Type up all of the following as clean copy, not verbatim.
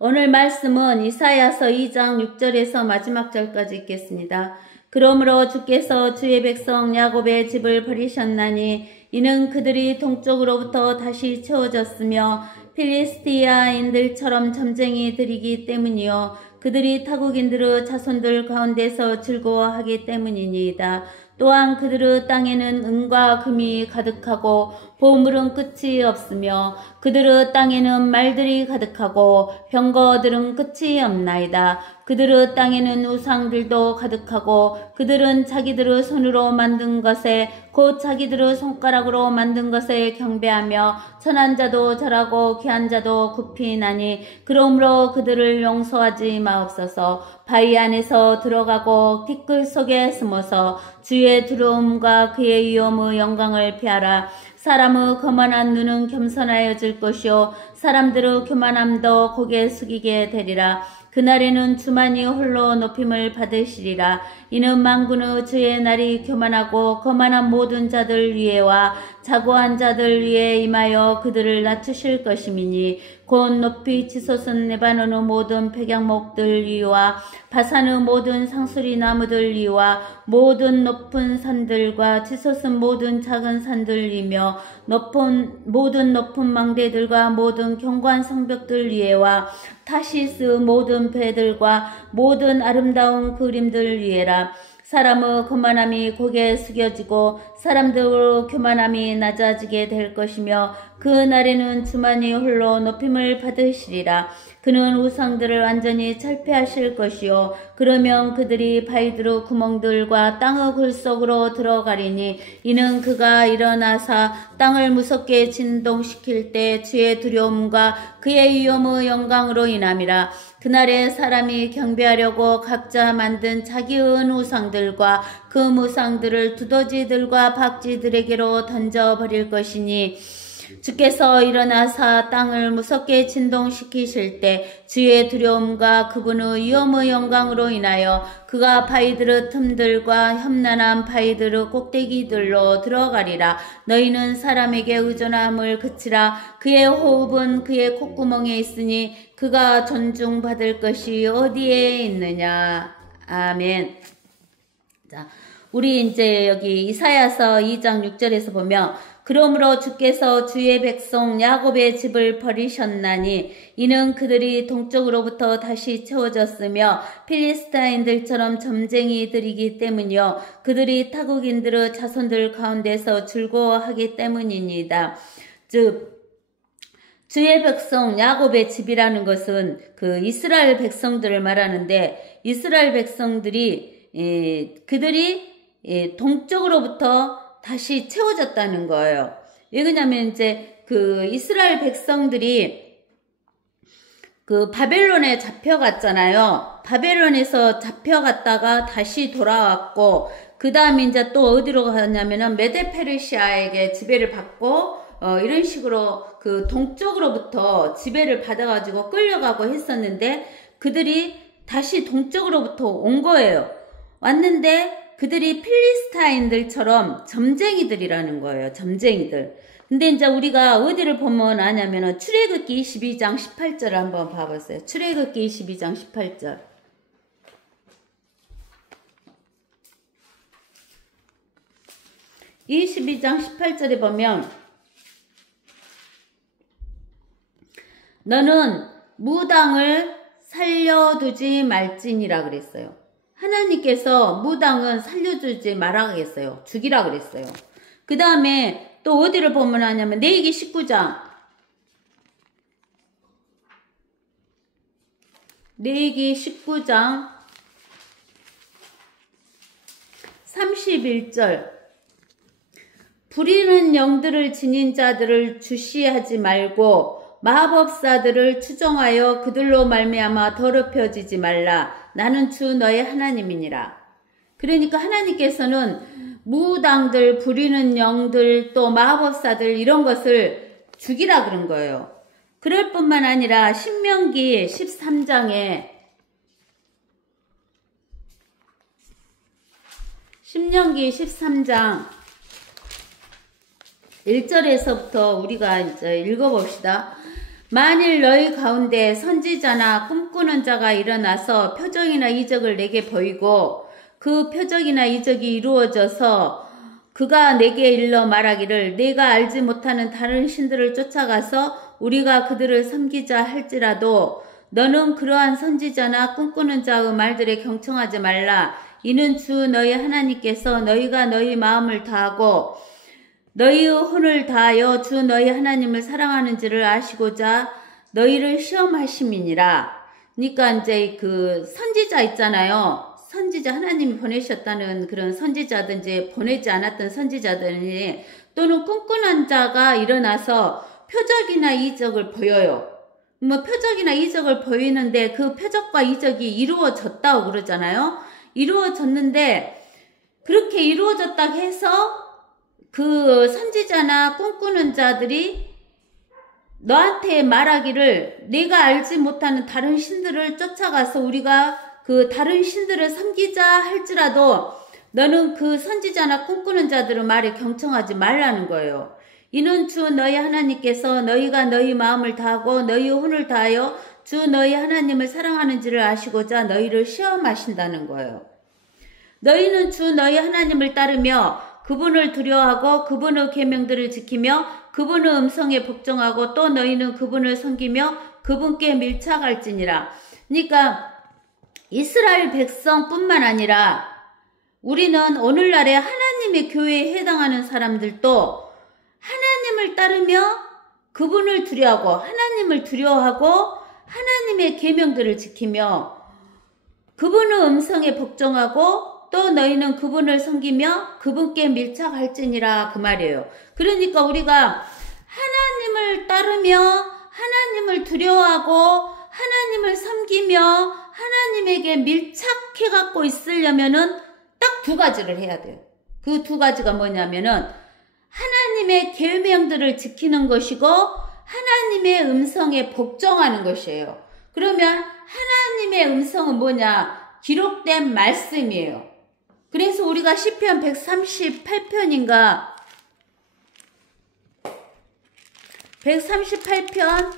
오늘 말씀은 이사야서 2장 6절에서 마지막 절까지 읽겠습니다. 그러므로 주께서 주의 백성 야곱의 집을 버리셨나니 이는 그들이 동쪽으로부터 다시 채워졌으며 필리스티아인들처럼 점쟁이들이기 때문이요 그들이 타국인들의 자손들 가운데서 즐거워하기 때문이니이다. 또한 그들의 땅에는 은과 금이 가득하고 보물은 끝이 없으며 그들의 땅에는 말들이 가득하고 병거들은 끝이 없나이다. 그들의 땅에는 우상들도 가득하고 그들은 자기들의 손으로 만든 것에 곧 자기들의 손가락으로 만든 것에 경배하며 천한 자도 절하고 귀한 자도 굽히 나니 그러므로 그들을 용서하지 마옵소서. 바위 안에서 들어가고 티끌 속에 숨어서 주의 두려움과 그의 위엄의 영광을 피하라. 사람의 거만한 눈은 겸손하여질 것이요 사람들의 교만함도 고개 숙이게 되리라. 그날에는 주만이 홀로 높임을 받으시리라. 이는 만군의 주의 날이 교만하고 거만한 모든 자들 위에와 자고한 자들 위에 임하여 그들을 낮추실 것임이니 곧 높이 치솟은 레바논의 모든 백양목들 위와 바산의 모든 상수리 나무들 위와 모든 높은 산들과 치솟은 모든 작은 산들 위며 모든 높은 망대들과 모든 견고한 성벽들 위에와 타시스 모든 배들과 모든 아름다운 그림들 위에라. 사람의 거만함이 고개 숙여지고 사람들의 교만함이 낮아지게 될 것이며 그 날에는 주만이 홀로 높임을 받으시리라. 그는 우상들을 완전히 철폐하실 것이요 그러면 그들이 바위들의 구멍들과 땅의 굴 속으로 들어가리니 이는 그가 일어나사 땅을 무섭게 진동시킬 때 주의 두려움과 그의 위엄의 영광으로 인함이라. 그날에 사람이 경배하려고 각자 만든 자기의 우상들과 그 무상들을 두더지들과 박쥐들에게로 던져버릴 것이니 주께서 일어나사 땅을 무섭게 진동시키실 때 주의 두려움과 그분의 위엄의 영광으로 인하여 그가 바위들의 틈들과 험난한 바위들의 꼭대기들로 들어가리라. 너희는 사람에게 의존함을 그치라. 그의 호흡은 그의 콧구멍에 있으니 그가 존중받을 것이 어디에 있느냐. 아멘. 자, 우리 이제 여기 이사야서 2장 6절에서 보면 그러므로 주께서 주의 백성 야곱의 집을 버리셨나니 이는 그들이 동쪽으로부터 다시 채워졌으며 필리스타인들처럼 점쟁이들이기 때문이요 그들이 타국인들의 자손들 가운데서 즐거워하기 때문입니다. 즉 주의 백성 야곱의 집이라는 것은 그 이스라엘 백성들을 말하는데 이스라엘 백성들이 그들이 동쪽으로부터 다시 채워졌다는 거예요. 왜 그러냐면 이제 그 이스라엘 백성들이 그 바벨론에 잡혀갔잖아요. 바벨론에서 잡혀갔다가 다시 돌아왔고 그 다음에 이제 또 어디로 갔냐면은 메데페르시아에게 지배를 받고 이런 식으로 그 동쪽으로부터 지배를 받아가지고 끌려가고 했었는데 그들이 다시 동쪽으로부터 온 거예요. 왔는데 그들이 필리스타인들처럼 점쟁이들이라는 거예요. 점쟁이들. 근데 이제 우리가 어디를 보면 아냐면은 출애굽기 22장 18절을 한번 봐보세요. 출애굽기 22장 18절. 이 22장 18절에 보면 너는 무당을 살려두지 말지니라 그랬어요. 하나님께서 무당은 살려주지 말아야겠어요. 죽이라 그랬어요. 그 다음에 또 어디를 보면 하냐면 레위기 19장 레위기 19장 31절 부리는 영들을 지닌 자들을 주시하지 말고 마법사들을 추종하여 그들로 말미암아 더럽혀지지 말라. 나는 주 너의 하나님이니라. 그러니까 하나님께서는 무당들, 부리는 영들, 또 마법사들 이런 것을 죽이라 그런 거예요. 그럴 뿐만 아니라 신명기 13장에 신명기 13장 1절에서부터 우리가 이제 읽어봅시다. 만일 너희 가운데 선지자나 꿈꾸는 자가 일어나서 표적이나 이적을 내게 보이고 그 표적이나 이적이 이루어져서 그가 내게 일러 말하기를 내가 알지 못하는 다른 신들을 쫓아가서 우리가 그들을 섬기자 할지라도 너는 그러한 선지자나 꿈꾸는 자의 말들에 경청하지 말라. 이는 주 너희 하나님께서 너희가 너희 마음을 다하고 너희의 혼을 다하여 주 너희 하나님을 사랑하는지를 아시고자 너희를 시험하심이니라. 그러니까 이제 그 선지자 있잖아요. 선지자 하나님이 보내셨다는 그런 선지자든지 보내지 않았던 선지자들이 또는 꿈꾸는 자가 일어나서 표적이나 이적을 보여요. 뭐 표적이나 이적을 보이는데 그 표적과 이적이 이루어졌다고 그러잖아요. 이루어졌는데 그렇게 이루어졌다고 해서 그 선지자나 꿈꾸는 자들이 너한테 말하기를 내가 알지 못하는 다른 신들을 쫓아가서 우리가 그 다른 신들을 섬기자 할지라도 너는 그 선지자나 꿈꾸는 자들의 말에 경청하지 말라는 거예요. 이는 주 너희 하나님께서 너희가 너희 마음을 다하고 너희 혼을 다하여 주 너희 하나님을 사랑하는지를 아시고자 너희를 시험하신다는 거예요. 너희는 주 너희 하나님을 따르며 그분을 두려워하고 그분의 계명들을 지키며 그분의 음성에 복종하고 또 너희는 그분을 섬기며 그분께 밀착할지니라. 그러니까 이스라엘 백성뿐만 아니라 우리는 오늘날의 하나님의 교회에 해당하는 사람들도 하나님을 따르며 그분을 두려워하고 하나님을 두려워하고 하나님의 계명들을 지키며 그분의 음성에 복종하고 또 너희는 그분을 섬기며 그분께 밀착할지니라 그 말이에요. 그러니까 우리가 하나님을 따르며 하나님을 두려워하고 하나님을 섬기며 하나님에게 밀착해 갖고 있으려면은 딱 두 가지를 해야 돼요. 그 두 가지가 뭐냐면은 하나님의 계명들을 지키는 것이고 하나님의 음성에 복종하는 것이에요. 그러면 하나님의 음성은 뭐냐? 기록된 말씀이에요. 그래서 우리가 시편 138편인가 138편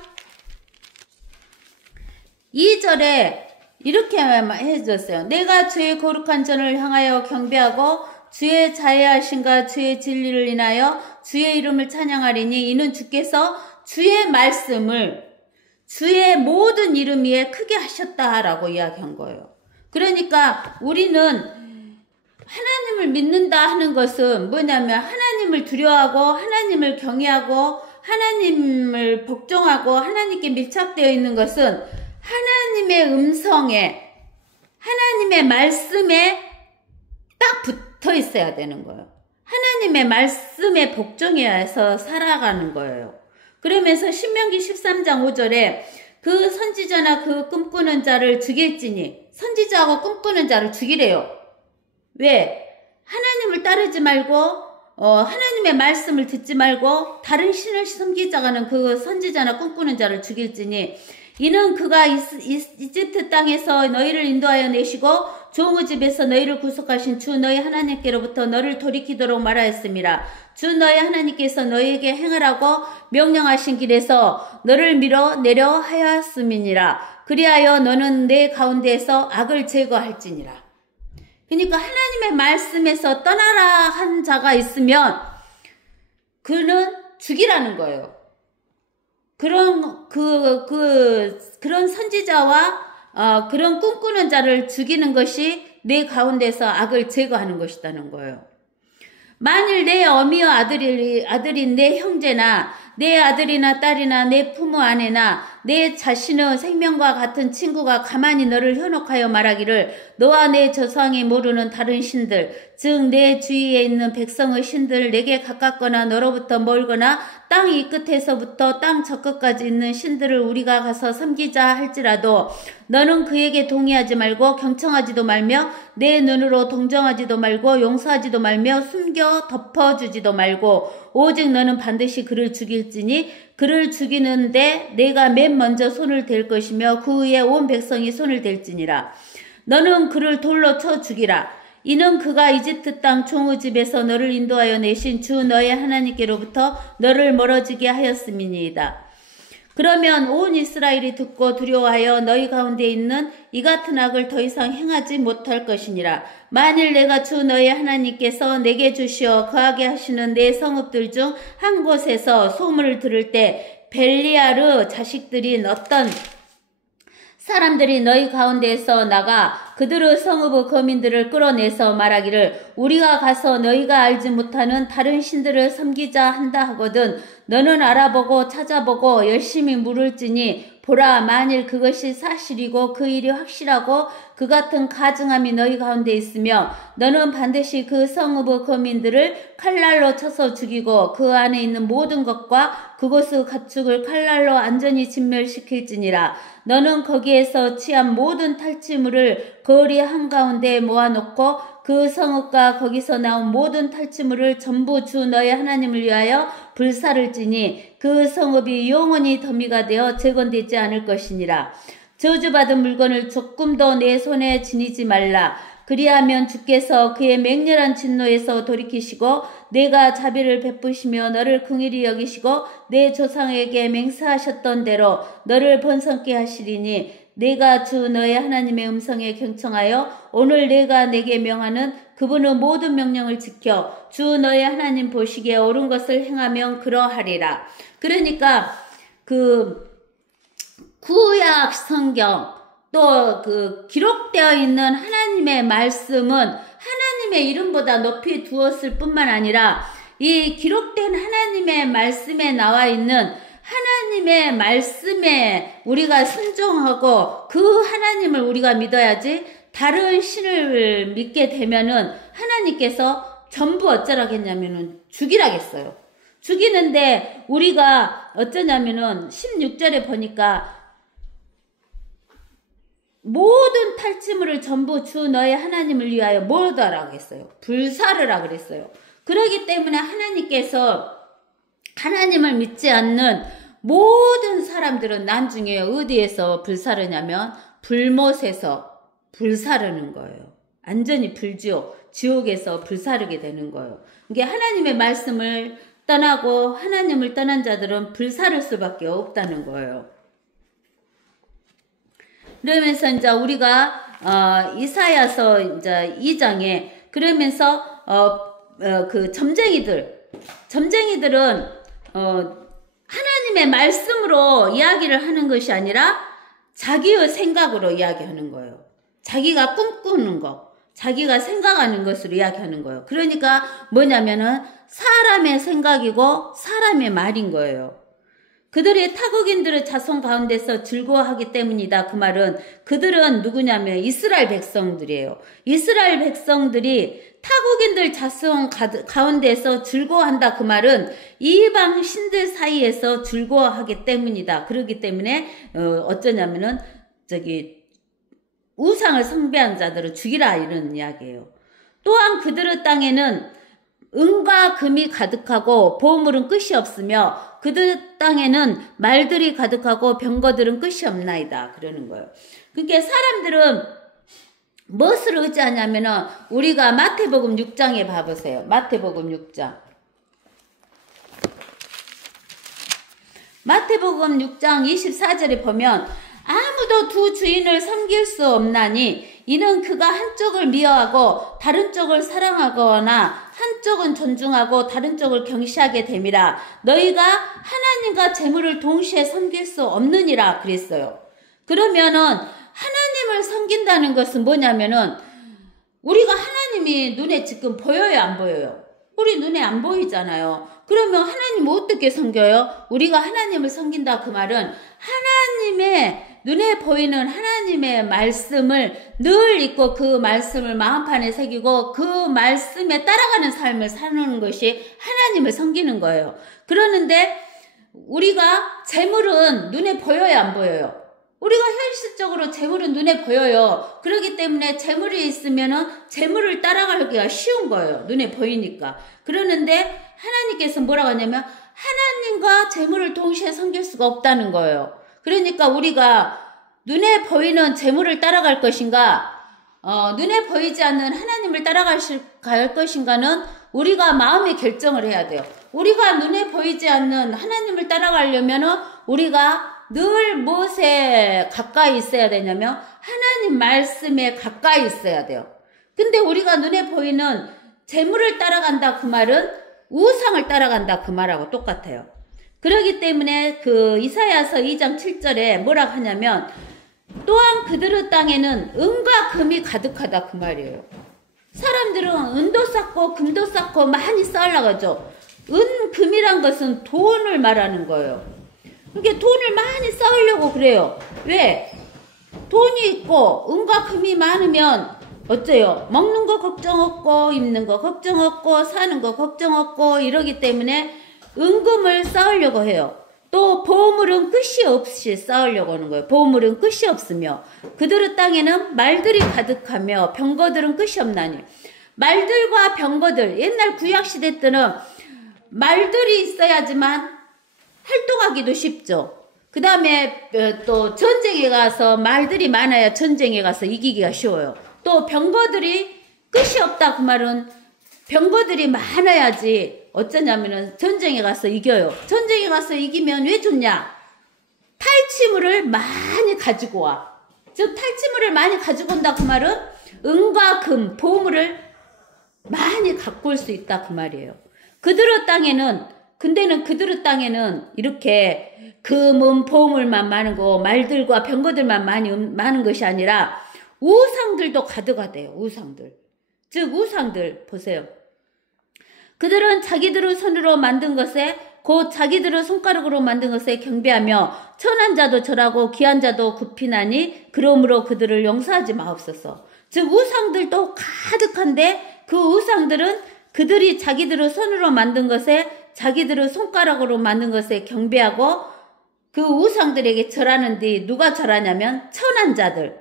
2절에 이렇게 해줬어요. 내가 주의 거룩한 전을 향하여 경배하고 주의 자애하심과 주의 진리를 인하여 주의 이름을 찬양하리니 이는 주께서 주의 말씀을 주의 모든 이름 위에 크게 하셨다라고 이야기한 거예요. 그러니까 우리는 하나님을 믿는다 하는 것은 뭐냐면 하나님을 두려워하고 하나님을 경외하고 하나님을 복종하고 하나님께 밀착되어 있는 것은 하나님의 음성에 하나님의 말씀에 딱 붙어 있어야 되는 거예요. 하나님의 말씀에 복종해서 살아가는 거예요. 그러면서 신명기 13장 5절에 그 선지자나 그 꿈꾸는 자를 죽일지니 선지자하고 꿈꾸는 자를 죽이래요. 왜? 하나님을 따르지 말고 하나님의 말씀을 듣지 말고 다른 신을 섬기자가는 그 선지자나 꿈꾸는 자를 죽일지니 이는 그가 이집트 땅에서 너희를 인도하여 내시고 종의 집에서 너희를 구속하신 주 너희 하나님께로부터 너를 돌이키도록 말하였습니다. 주 너희 하나님께서 너희에게 행하라고 명령하신 길에서 너를 밀어내려 하였음이니라. 그리하여 너는 내 가운데에서 악을 제거할지니라. 그러니까 하나님의 말씀에서 떠나라 한 자가 있으면 그는 죽이라는 거예요. 그런 선지자와 그런 꿈꾸는 자를 죽이는 것이 내 가운데서 악을 제거하는 것이라는 거예요. 만일 내 어미와 아들인 내 형제나 내 아들이나 딸이나 내 부모 아내나 내 자신의 생명과 같은 친구가 가만히 너를 현혹하여 말하기를 너와 내 조상이 모르는 다른 신들 즉 내 주위에 있는 백성의 신들 내게 가깝거나 너로부터 멀거나 땅 이 끝에서부터 땅 저 끝까지 있는 신들을 우리가 가서 섬기자 할지라도 너는 그에게 동의하지 말고 경청하지도 말며 내 눈으로 동정하지도 말고 용서하지도 말며 숨겨 덮어주지도 말고 오직 너는 반드시 그를 죽일지니 그를 죽이는데 내가 맨 먼저 손을 댈 것이며 그 후에 온 백성이 손을 댈지니라. 너는 그를 돌로 쳐 죽이라. 이는 그가 이집트 땅 종의 집에서 너를 인도하여 내신 주 너의 하나님께로부터 너를 멀어지게 하였음이니이다. 그러면 온 이스라엘이 듣고 두려워하여 너희 가운데 있는 이 같은 악을 더 이상 행하지 못할 것이니라. 만일 내가 주 너희 하나님께서 내게 주시어 거하게 하시는 내 성읍들 중 한 곳에서 소문을 들을 때 벨리아르 자식들인 어떤 사람들이 너희 가운데에서 나가 그들의 성읍의 거민들을 끌어내서 말하기를 우리가 가서 너희가 알지 못하는 다른 신들을 섬기자 한다 하거든 너는 알아보고 찾아보고 열심히 물을지니 보라 만일 그것이 사실이고 그 일이 확실하고 그 같은 가증함이 너희 가운데 있으며 너는 반드시 그 성읍의 거민들을 칼날로 쳐서 죽이고 그 안에 있는 모든 것과 그곳의 가축을 칼날로 완전히 진멸시킬지니라. 너는 거기에서 취한 모든 탈취물을 거리 한가운데 모아놓고 그 성읍과 거기서 나온 모든 탈취물을 전부 주 너의 하나님을 위하여 불사를지니 그 성읍이 영원히 더미가 되어 재건되지 않을 것이니라. 저주받은 물건을 조금도 내 손에 지니지 말라. 그리하면 주께서 그의 맹렬한 진노에서 돌이키시고 내가 자비를 베푸시며 너를 긍휼히 여기시고 내 조상에게 맹세하셨던 대로 너를 번성케 하시리니 내가 주 너의 하나님의 음성에 경청하여 오늘 내가 내게 명하는 그분의 모든 명령을 지켜 주 너의 하나님 보시기에 옳은 것을 행하면 그러하리라. 그러니까 그 구약 성경 또 그 기록되어 있는 하나님의 말씀은 하나님의 이름보다 높이 두었을 뿐만 아니라 이 기록된 하나님의 말씀에 나와 있는 하나님의 말씀에 우리가 순종하고 그 하나님을 우리가 믿어야지 다른 신을 믿게 되면은 하나님께서 전부 어쩌라겠냐면은 죽이라겠어요. 죽이는데 우리가 어쩌냐면은 16절에 보니까 모든 탈취물을 전부 주 너의 하나님을 위하여 뭐하라고 했어요? 불사르라 그랬어요. 그러기 때문에 하나님께서 하나님을 믿지 않는 모든 사람들은 나중에 어디에서 불사르냐면 불못에서 불사르는 거예요. 완전히 지옥에서 불사르게 되는 거예요. 이게 하나님의 말씀을 떠나고 하나님을 떠난 자들은 불사를 수밖에 없다는 거예요. 그러면서 이제 우리가 이사야서 이제 2장에 그러면서 그 점쟁이들은 하나님의 말씀으로 이야기를 하는 것이 아니라 자기의 생각으로 이야기하는 거예요. 자기가 꿈꾸는 거, 자기가 생각하는 것으로 이야기하는 거예요. 그러니까 뭐냐면은 사람의 생각이고 사람의 말인 거예요. 그들이 타국인들의 자손 가운데서 즐거워하기 때문이다. 그 말은 그들은 누구냐면 이스라엘 백성들이에요. 이스라엘 백성들이 타국인들 자손 가운데서 즐거워한다. 그 말은 이방 신들 사이에서 즐거워하기 때문이다. 그렇기 때문에 어쩌냐면은 우상을 숭배한 자들을 죽이라 이런 이야기예요. 또한 그들의 땅에는 은과 금이 가득하고 보물은 끝이 없으며 그들 땅에는 말들이 가득하고 병거들은 끝이 없나이다. 그러는 거예요. 그러니까 사람들은 무엇을 의지하냐면은 우리가 마태복음 6장에 봐보세요. 마태복음 6장. 마태복음 6장 24절에 보면 아무도 두 주인을 섬길 수 없나니 이는 그가 한쪽을 미워하고 다른 쪽을 사랑하거나 한쪽은 존중하고 다른 쪽을 경시하게 됨이라. 너희가 하나님과 재물을 동시에 섬길 수 없느니라 그랬어요. 그러면은 하나님을 섬긴다는 것은 뭐냐면은 우리가 하나님이 눈에 지금 보여요, 안 보여요? 우리 눈에 안 보이잖아요. 그러면 하나님 어떻게 섬겨요? 우리가 하나님을 섬긴다 그 말은 하나님의 눈에 보이는 하나님의 말씀을 늘 읽고 그 말씀을 마음판에 새기고 그 말씀에 따라가는 삶을 사는 것이 하나님을 섬기는 거예요. 그러는데 우리가 재물은 눈에 보여요, 안 보여요? 우리가 현실적으로 재물은 눈에 보여요. 그렇기 때문에 재물이 있으면은 재물을 따라가기가 쉬운 거예요. 눈에 보이니까. 그러는데 하나님께서 뭐라고 하냐면 하나님과 재물을 동시에 섬길 수가 없다는 거예요. 그러니까 우리가 눈에 보이는 재물을 따라갈 것인가, 눈에 보이지 않는 하나님을 따라갈 것인가는 우리가 마음의 결정을 해야 돼요. 우리가 눈에 보이지 않는 하나님을 따라가려면은 우리가 늘 무엇에 가까이 있어야 되냐면 하나님 말씀에 가까이 있어야 돼요. 근데 우리가 눈에 보이는 재물을 따라간다 그 말은 우상을 따라간다 그 말하고 똑같아요. 그렇기 때문에 그 이사야서 2장 7절에 뭐라고 하냐면 또한 그들의 땅에는 은과 금이 가득하다 그 말이에요. 사람들은 은도 쌓고 금도 쌓고 많이 쌓으려고 하죠. 은, 금이란 것은 돈을 말하는 거예요. 그러니까 돈을 많이 쌓으려고 그래요. 왜? 돈이 있고 은과 금이 많으면 어째요? 먹는 거 걱정 없고 입는 거 걱정 없고 사는 거 걱정 없고 이러기 때문에 은금을 쌓으려고 해요. 또 보물은 끝이 없이 쌓으려고 하는 거예요. 보물은 끝이 없으며 그들의 땅에는 말들이 가득하며 병거들은 끝이 없나니. 말들과 병거들, 옛날 구약시대 때는 말들이 있어야지만 활동하기도 쉽죠. 그 다음에 또 전쟁에 가서 말들이 많아야 전쟁에 가서 이기기가 쉬워요. 또 병거들이 끝이 없다 그 말은 병거들이 많아야지 어쩌냐면은 전쟁에 가서 이겨요. 전쟁에 가서 이기면 왜 좋냐? 탈취물을 많이 가지고 와. 즉 탈취물을 많이 가지고 온다 그 말은 은과 금, 보물을 많이 갖고 올 수 있다 그 말이에요. 그들의 땅에는 근데는 그들의 땅에는 이렇게 금은 보물만 많은 거 말들과 병거들만 많은 것이 아니라 우상들도 가득하대요. 우상들. 즉 우상들 보세요. 그들은 자기들의 손으로 만든 것에 곧 자기들의 손가락으로 만든 것에 경배하며 천한 자도 절하고 귀한 자도 굽히나니 그러므로 그들을 용서하지 마옵소서. 즉 우상들도 가득한데 그 우상들은 그들이 자기들의 손으로 만든 것에 자기들의 손가락으로 만든 것에 경배하고 그 우상들에게 절하는데 누가 절하냐면 천한 자들.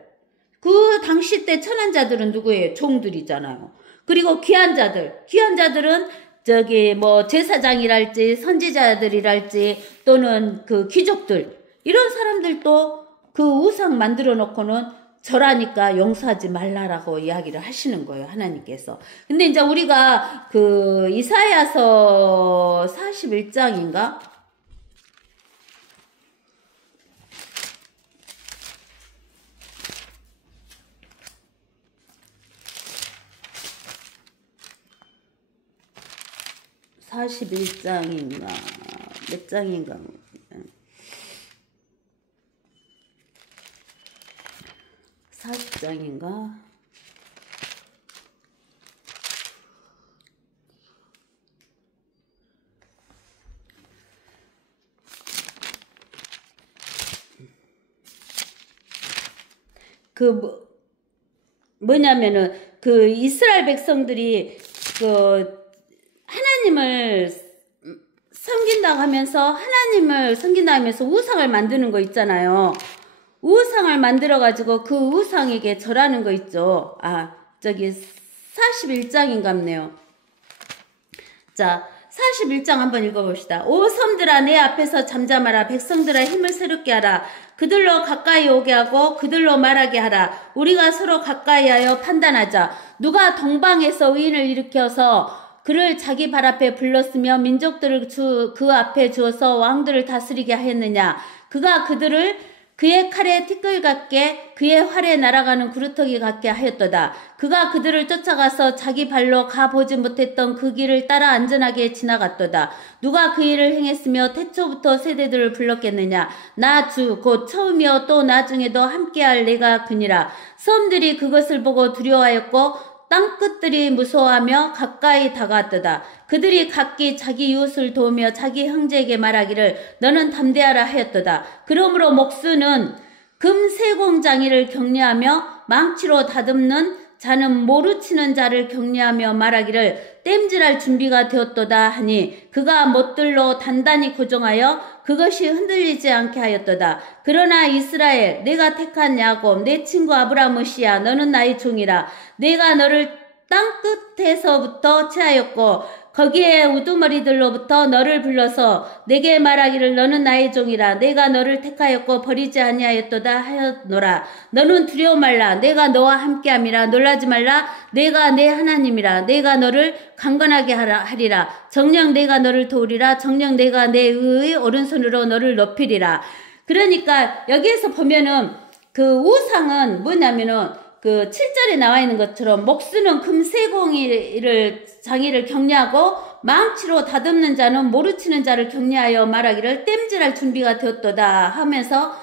그 당시 때 천한 자들은 누구예요? 종들이잖아요. 그리고 귀한 자들. 귀한 자들은 저기 뭐 제사장이랄지 선지자들이랄지 또는 그 귀족들 이런 사람들도 그 우상 만들어 놓고는 절하니까 용서하지 말라라고 이야기를 하시는 거예요. 하나님께서. 근데 이제 우리가 그 이사야서 41장인가? (41장인가) 몇 장인가? 40장인가? 뭐냐면은 그 이스라엘 백성들이 그 하나님을 섬긴다고 하면서 하나님을 섬긴다 하면서 우상을 만드는 거 있잖아요. 우상을 만들어가지고 그 우상에게 절하는 거 있죠. 아, 저기 41장인갑네요. 자, 41장 한번 읽어봅시다. 오 섬들아 내 앞에서 잠잠하라. 백성들아 힘을 새롭게 하라. 그들로 가까이 오게 하고 그들로 말하게 하라. 우리가 서로 가까이 하여 판단하자. 누가 동방에서 의인을 일으켜서 그를 자기 발 앞에 불렀으며 민족들을 그 앞에 주어서 왕들을 다스리게 하였느냐. 그가 그들을 그의 칼에 티끌 같게 그의 활에 날아가는 구루터기 같게 하였도다. 그가 그들을 쫓아가서 자기 발로 가보지 못했던 그 길을 따라 안전하게 지나갔도다. 누가 그 일을 행했으며 태초부터 세대들을 불렀겠느냐. 나 주 곧 처음이요 또 나중에도 함께할 내가 그니라. 섬들이 그것을 보고 두려워하였고 땅끝들이 무서워하며 가까이 다가왔도다. 그들이 각기 자기 이웃을 도우며 자기 형제에게 말하기를 너는 담대하라 하였도다. 그러므로 목수는 금세공장이를 격려하며 망치로 다듬는 자는 모르치는 자를 격려하며 말하기를 땜질할 준비가 되었도다 하니 그가 못들로 단단히 고정하여 그것이 흔들리지 않게 하였도다. 그러나 이스라엘 내가 택한 야곱 내 친구 아브라함이야 너는 나의 종이라. 내가 너를 땅끝에서부터 체하였고 거기에 우두머리들로부터 너를 불러서 내게 말하기를 너는 나의 종이라 내가 너를 택하였고 버리지 아니하였도다 하였노라. 너는 두려워 말라. 내가 너와 함께함이라. 놀라지 말라. 내가 내 하나님이라. 내가 너를 강건하게 하리라. 정녕 내가 너를 도우리라. 정녕 내가 내 의의 오른손으로 너를 높이리라. 그러니까 여기에서 보면은 그 우상은 뭐냐면은 그 7절에 나와 있는 것처럼 목수는 금세공이를 장이를 격려하고 망치로 다듬는 자는 모르치는 자를 격려하여 말하기를 땜질할 준비가 되었도다 하면서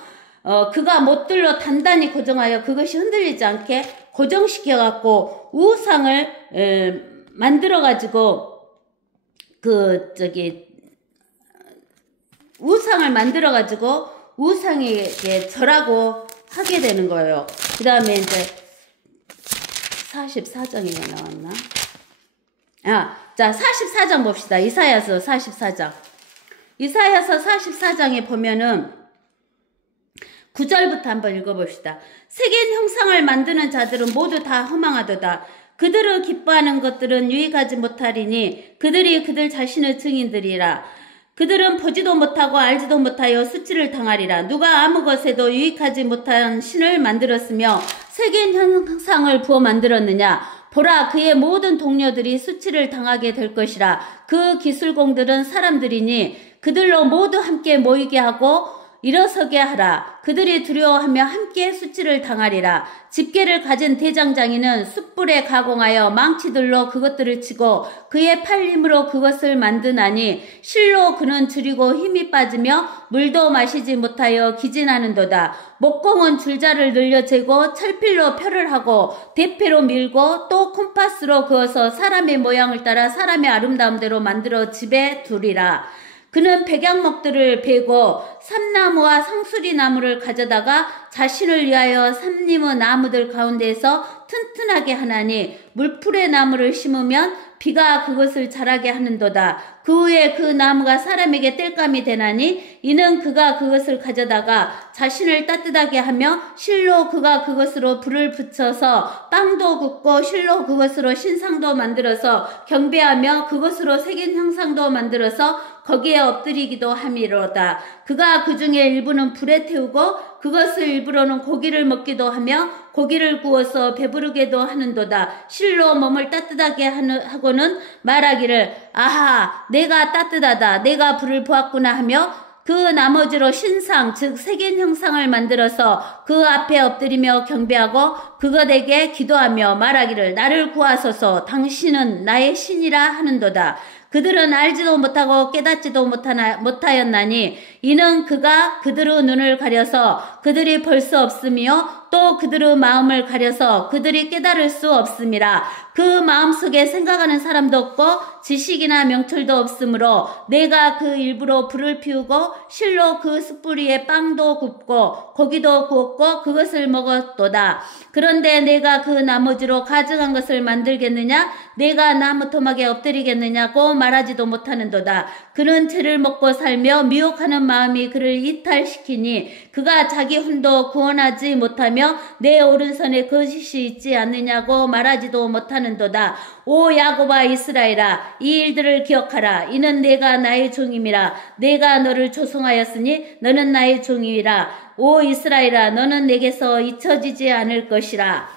그가 못들로 단단히 고정하여 그것이 흔들리지 않게 고정시켜 갖고 우상을 만들어 가지고 우상을 만들어 가지고 우상에게 절하고 하게 되는 거예요. 그 다음에 이제 44장이가 나왔나? 자, 44장 봅시다. 이사야서 44장. 이사야서 44장에 보면은 9절부터 한번 읽어봅시다. 세겜 형상을 만드는 자들은 모두 다 허망하도다. 그들을 기뻐하는 것들은 유익하지 못하리니 그들이 그들 자신의 증인들이라. 그들은 보지도 못하고 알지도 못하여 수치를 당하리라. 누가 아무 것에도 유익하지 못한 신을 만들었으며 세겜 형상을 부어 만들었느냐. 보라, 그의 모든 동료들이 수치를 당하게 될 것이라. 그 기술공들은 사람들이니 그들로 모두 함께 모이게 하고 일어서게 하라. 그들이 두려워하며 함께 수치를 당하리라. 집게를 가진 대장장이는 숯불에 가공하여 망치들로 그것들을 치고 그의 팔 힘으로 그것을 만드나니 실로 그는 줄이고 힘이 빠지며 물도 마시지 못하여 기진하는도다. 목공은 줄자를 늘려 재고 철필로 표를 하고 대패로 밀고 또 콤파스로 그어서 사람의 모양을 따라 사람의 아름다움대로 만들어 집에 두리라. 그는 백양목들을 베고 삼나무와 상수리 나무를 가져다가 자신을 위하여 삼림의 나무들 가운데에서 튼튼하게 하나니 물풀의 나무를 심으면 비가 그것을 자라게 하는도다. 그 후에 그 나무가 사람에게 땔감이 되나니 이는 그가 그것을 가져다가 자신을 따뜻하게 하며 실로 그가 그것으로 불을 붙여서 빵도 굽고 실로 그것으로 신상도 만들어서 경배하며 그것으로 새긴 형상도 만들어서 거기에 엎드리기도 함이로다. 그가 그 중에 일부는 불에 태우고 그것을 일부러는 고기를 먹기도 하며 고기를 구워서 배부르게도 하는도다. 실로 몸을 따뜻하게 하고는 말하기를 아하 내가 따뜻하다 내가 불을 보았구나 하며 그 나머지로 신상 즉 새긴 형상을 만들어서 그 앞에 엎드리며 경배하고 그것에게 기도하며 말하기를 나를 구하소서 당신은 나의 신이라 하는도다. 그들은 알지도 못하고 깨닫지도 못하였나니 이는 그가 그들의 눈을 가려서 그들이 볼 수 없으며 또 그들의 마음을 가려서 그들이 깨달을 수 없음이라. 그 마음속에 생각하는 사람도 없고 지식이나 명철도 없으므로 내가 그 일부로 불을 피우고 실로 그 숯불 위에 빵도 굽고 고기도 구웠고 그것을 먹었도다. 그런데 내가 그 나머지로 가증한 것을 만들겠느냐 내가 나무 토막에 엎드리겠느냐고 말하지도 못하는도다. 그는 죄를 먹고 살며 미혹하는 마음이 그를 이탈시키니 그가 자기 혼도 구원하지 못하며 내 오른손에 거짓이 있지 않느냐고 말하지도 못하는도다. 오 야곱아 이스라엘아 이 일들을 기억하라. 이는 내가 나의 종임이라. 내가 너를 조성하였으니 너는 나의 종이라. 오 이스라엘아 너는 내게서 잊혀지지 않을 것이라.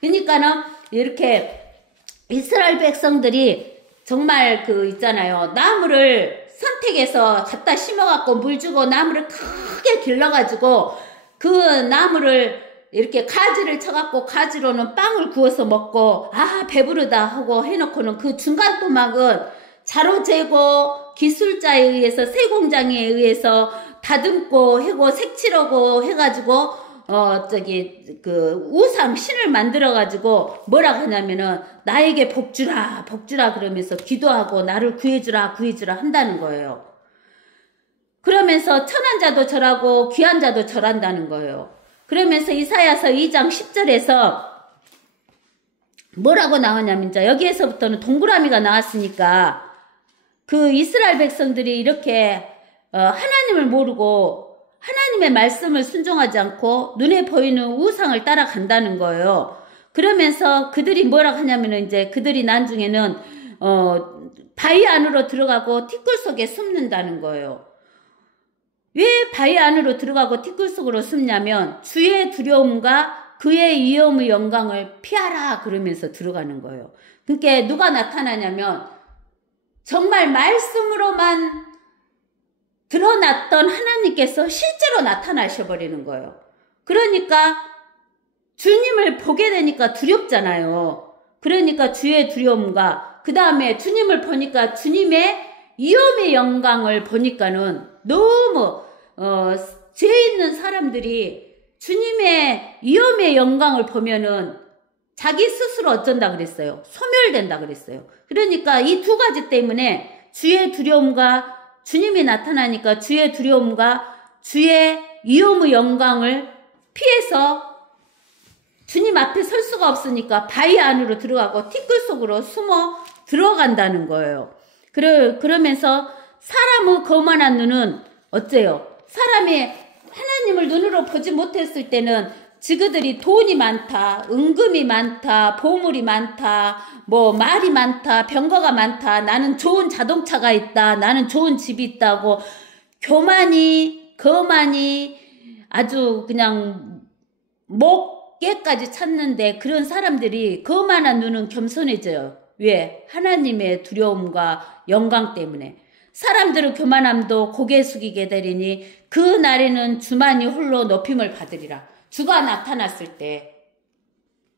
그러니까는 이렇게 이스라엘 백성들이 정말 있잖아요. 나무를 선택해서 갖다 심어갖고 물 주고 나무를 크게 길러가지고 그 나무를 이렇게 가지를 쳐갖고 가지로는 빵을 구워서 먹고 배부르다 하고 해놓고는 그 중간 토막은 자로 재고 기술자에 의해서 세공장에 의해서 다듬고 해고 색칠하고 해가지고 우상 신을 만들어가지고 뭐라고 하냐면은 나에게 복주라 그러면서 기도하고 나를 구해주라 한다는 거예요. 그러면서 천한 자도 절하고 귀한 자도 절한다는 거예요. 그러면서 이사야서 2장 10절에서 뭐라고 나오냐면 여기에서부터는 동그라미가 나왔으니까 그 이스라엘 백성들이 이렇게 하나님을 모르고 하나님의 말씀을 순종하지 않고 눈에 보이는 우상을 따라간다는 거예요. 그러면서 그들이 뭐라고 하냐면은 그들이 나중에는 바위 안으로 들어가고 티끌 속에 숨는다는 거예요. 왜 바위 안으로 들어가고 티끌 속으로 숨냐면 주의 두려움과 그의 위엄의 영광을 피하라 그러면서 들어가는 거예요. 그러니까 누가 나타나냐면 정말 말씀으로만 드러났던 하나님께서 실제로 나타나셔버리는 거예요. 그러니까 주님을 보게 되니까 두렵잖아요. 그러니까 주의 두려움과 그 다음에 주님을 보니까 주님의 위엄의 영광을 보니까는 너무 죄 있는 사람들이 주님의 위엄의 영광을 보면은 자기 스스로 어쩐다 그랬어요. 소멸된다 그랬어요. 그러니까 이 두 가지 때문에 주의 두려움과 주님이 나타나니까 주의 두려움과 주의 위엄의 영광을 피해서 주님 앞에 설 수가 없으니까 바위 안으로 들어가고 티끌 속으로 숨어 들어간다는 거예요. 그러면서 사람의 거만한 눈은 어째요? 사람이 하나님을 눈으로 보지 못했을 때는 지그들이 돈이 많다, 은금이 많다, 보물이 많다, 뭐 말이 많다, 병거가 많다, 나는 좋은 자동차가 있다, 나는 좋은 집이 있다고 거만이 아주 그냥 목깨까지 찾는데 그런 사람들이 거만한 눈은 겸손해져요. 왜? 하나님의 두려움과 영광 때문에. 사람들의 교만함도 고개 숙이게 되리니 그 날에는 주만이 홀로 높임을 받으리라. 주가 나타났을 때,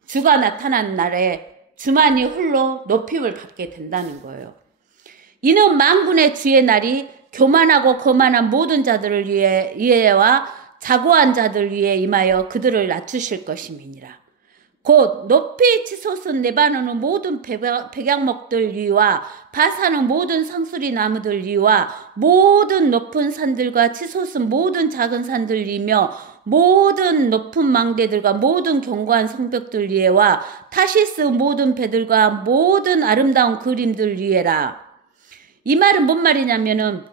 주가 나타난 날에 주만이 홀로 높임을 받게 된다는 거예요. 이는 만군의 주의 날이 교만하고 거만한 모든 자들을 위해와 자고한 자들 위해 임하여 그들을 낮추실 것임이니라. 곧 높이 치솟은 레바논의 모든 백향목들 위와 바산의 모든 상수리 나무들 위와 모든 높은 산들과 치솟은 모든 작은 산들 위며 모든 높은 망대들과 모든 견고한 성벽들 위에와 타시스 모든 배들과 모든 아름다운 그림들 위에라. 이 말은 뭔 말이냐면은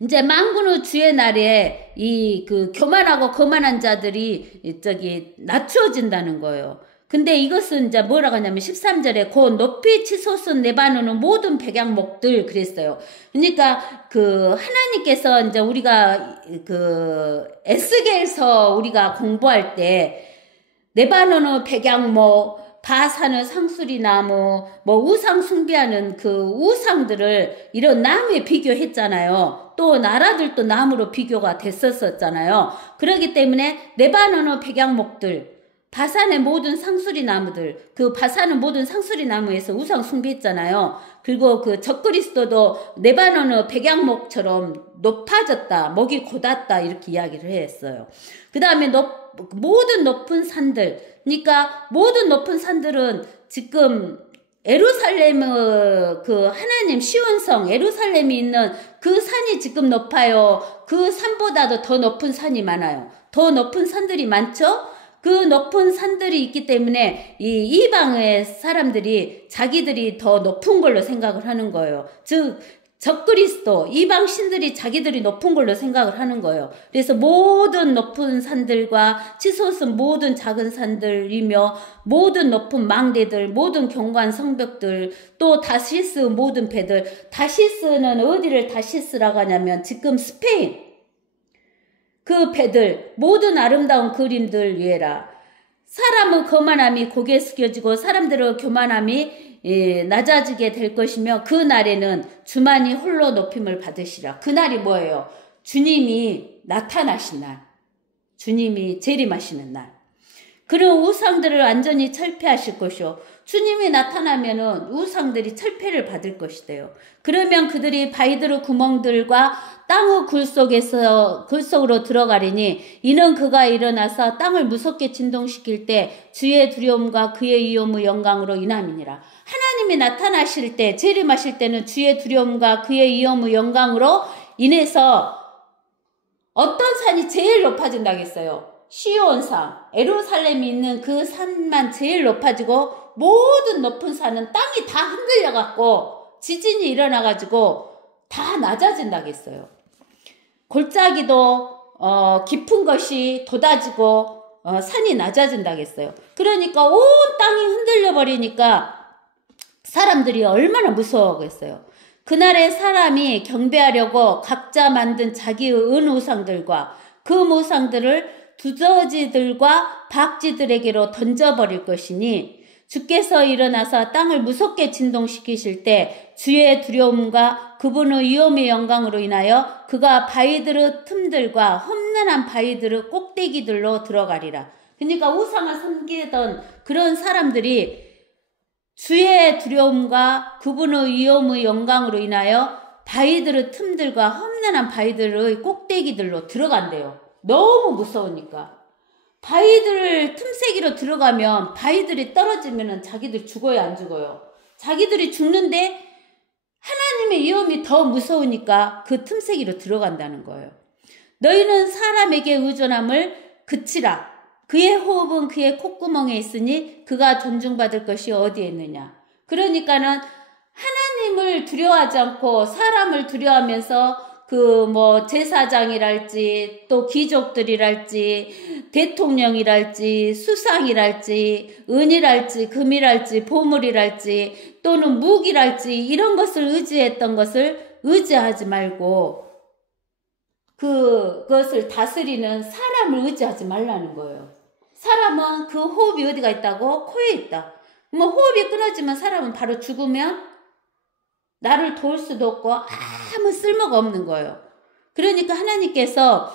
이제 만군의 주의 날에 교만하고 거만한 자들이 낮추어진다는 거예요. 근데 이것은 이제 뭐라고 하냐면 13절에 곧 높이 치솟은 레바논의 모든 백향목들 그랬어요. 그러니까 하나님께서 이제 우리가 에스겔서 우리가 공부할 때 레바논의 백향목, 바산의 상수리 나무, 뭐 우상 숭배하는 그 우상들을 이런 나무에 비교했잖아요. 또 나라들도 나무로 비교가 됐었잖아요. 그렇기 때문에 레바논의 백향목들, 바산의 모든 상수리 나무들, 그 바산의 모든 상수리 나무에서 우상 숭배했잖아요. 그리고 그 적그리스도도 레바논의 백향목처럼 높아졌다, 목이 곧았다 이렇게 이야기를 했어요. 그 다음에 모든 높은 산들, 그러니까 모든 높은 산들은 지금 예루살렘의 하나님 시온성 예루살렘이 있는 그 산이 지금 높아요. 그 산보다도 더 높은 산이 많아요. 더 높은 산들이 많죠? 그 높은 산들이 있기 때문에 이 이방의 사람들이 자기들이 더 높은 걸로 생각을 하는 거예요. 즉 적그리스도 이방 신들이 자기들이 높은 걸로 생각을 하는 거예요. 그래서 모든 높은 산들과 치솟은 모든 작은 산들이며 모든 높은 망대들, 모든 견고한 성벽들, 또 다시스 모든 배들. 다시스는 어디를 다시스라고 하냐면 지금 스페인. 그 배들, 모든 아름다운 그림들 위에라. 사람의 거만함이 고개 숙여지고 사람들의 교만함이 낮아지게 될 것이며 그 날에는 주만이 홀로 높임을 받으시라. 그 날이 뭐예요? 주님이 나타나신 날. 주님이 재림하시는 날. 그런 우상들을 완전히 철폐하실 것이요. 주님이 나타나면은 우상들이 철폐를 받을 것이대요. 그러면 그들이 바위들의 구멍들과 땅의 굴속으로 들어가리니 이는 그가 일어나서 땅을 무섭게 진동시킬 때 주의 두려움과 그의 위엄의 영광으로 인함이니라. 하나님이 나타나실 때, 재림하실 때는 주의 두려움과 그의 위엄의 영광으로 인해서 어떤 산이 제일 높아진다겠어요? 시온산, 예루살렘이 있는 그 산만 제일 높아지고 모든 높은 산은 땅이 다 흔들려갖고 지진이 일어나가지고 다 낮아진다겠어요. 골짜기도 깊은 것이 돋아지고 산이 낮아진다겠어요. 그러니까 온 땅이 흔들려 버리니까 사람들이 얼마나 무서워하겠어요. 그날의 사람이 경배하려고 각자 만든 자기의 은우상들과 그 무상들을 두더지들과 박쥐들에게로 던져버릴 것이니 주께서 일어나서 땅을 무섭게 진동시키실 때 주의 두려움과 그분의 위엄의 영광으로 인하여 그가 바위들의 틈들과 험난한 바위들의 꼭대기들로 들어가리라. 그러니까 우상을 섬기던 그런 사람들이 주의 두려움과 그분의 위엄의 영광으로 인하여 바위들의 틈들과 험난한 바위들의 꼭대기들로 들어간대요. 너무 무서우니까. 바위들 틈새기로 들어가면 바위들이 떨어지면 자기들 죽어요, 안 죽어요? 자기들이 죽는데 하나님의 위엄이 더 무서우니까 그 틈새기로 들어간다는 거예요. 너희는 사람에게 의존함을 그치라. 그의 호흡은 그의 콧구멍에 있으니 그가 존중받을 것이 어디에 있느냐. 그러니까는 하나님을 두려워하지 않고 사람을 두려워하면서 제사장이랄지 또 귀족들이랄지 대통령이랄지 수상이랄지 은이랄지 금이랄지 보물이랄지 또는 무기랄지 이런 것을 의지했던 것을 의지하지 말고 그것을 다스리는 사람을 의지하지 말라는 거예요. 사람은 그 호흡이 어디가 있다고? 코에 있다. 호흡이 끊어지면 사람은 바로 죽으면 나를 도울 수도 없고 아무 쓸모가 없는 거예요. 그러니까 하나님께서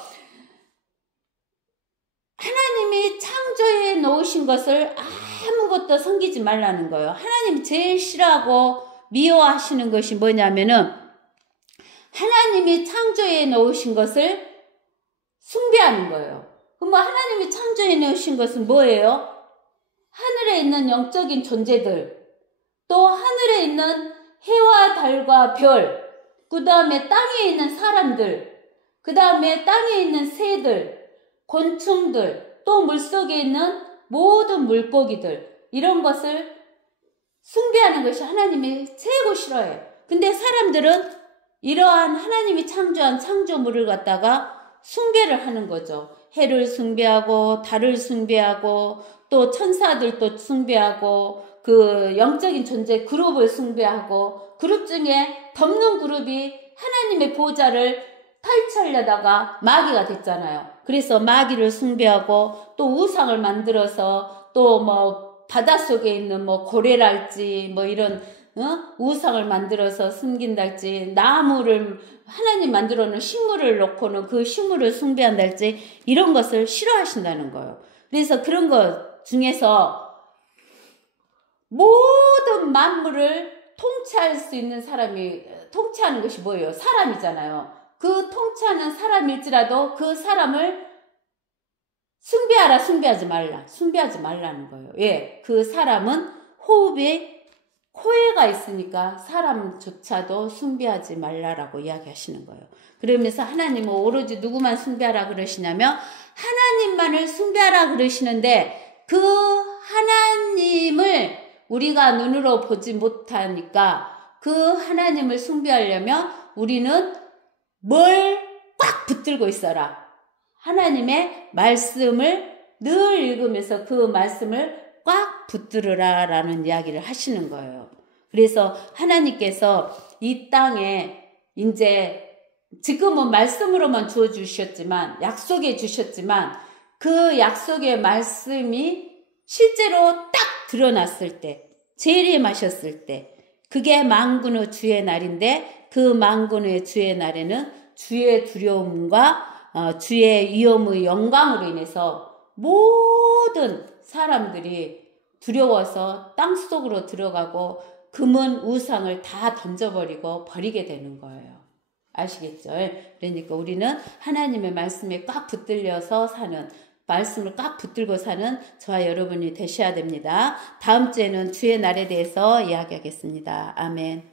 하나님이 창조해 놓으신 것을 아무것도 섬기지 말라는 거예요. 하나님이 제일 싫어하고 미워하시는 것이 뭐냐면은 하나님이 창조해 놓으신 것을 숭배하는 거예요. 그럼 하나님이 창조해 놓으신 것은 뭐예요? 하늘에 있는 영적인 존재들, 또 하늘에 있는 해와 달과 별, 그 다음에 땅에 있는 사람들, 그 다음에 땅에 있는 새들, 곤충들, 또 물속에 있는 모든 물고기들, 이런 것을 숭배하는 것이 하나님이 최고 싫어해요. 근데 사람들은 이러한 하나님이 창조한 창조물을 갖다가 숭배를 하는 거죠. 해를 숭배하고 달을 숭배하고 또 천사들도 숭배하고 그 영적인 존재 그룹을 숭배하고 그룹 중에 덮는 그룹이 하나님의 보좌를 탈취하려다가 마귀가 됐잖아요. 그래서 마귀를 숭배하고 또 우상을 만들어서 또 바닷속에 있는 고래랄지 이런 우상을 만들어서 숨긴달지 나무를 하나님 만들어 놓은 식물을 놓고는 그 식물을 숭배한달지 이런 것을 싫어하신다는 거예요. 그래서 그런 것 중에서 모든 만물을 통치할 수 있는 사람이 통치하는 것이 뭐예요? 사람이잖아요. 그 통치하는 사람일지라도 그 사람을 숭배하라, 숭배하지 말라는 거예요. 예, 그 사람은 호흡에 코에가 있으니까 사람조차도 숭배하지 말라라고 이야기하시는 거예요. 그러면서 하나님은 오로지 누구만 숭배하라 그러시냐면 하나님만을 숭배하라 그러시는데 그 하나님을 우리가 눈으로 보지 못하니까 그 하나님을 숭배하려면 우리는 뭘 꽉 붙들고 있어라. 하나님의 말씀을 늘 읽으면서 그 말씀을 꽉 붙들으라 라는 이야기를 하시는 거예요. 그래서 하나님께서 이 땅에 이제 지금은 말씀으로만 주어주셨지만 약속해 주셨지만 그 약속의 말씀이 실제로 딱 드러났을 때 재림하셨을 때 그게 만군의 주의 날인데 그 만군의 주의 날에는 주의 두려움과 주의 위엄의 영광으로 인해서 모든 사람들이 두려워서 땅속으로 들어가고 금은 우상을 다 던져버리고 버리게 되는 거예요. 아시겠죠? 그러니까 우리는 하나님의 말씀에 꽉 붙들려서 사는 말씀을 꽉 붙들고 사는 저와 여러분이 되셔야 됩니다. 다음 주에는 주의 날에 대해서 이야기하겠습니다. 아멘.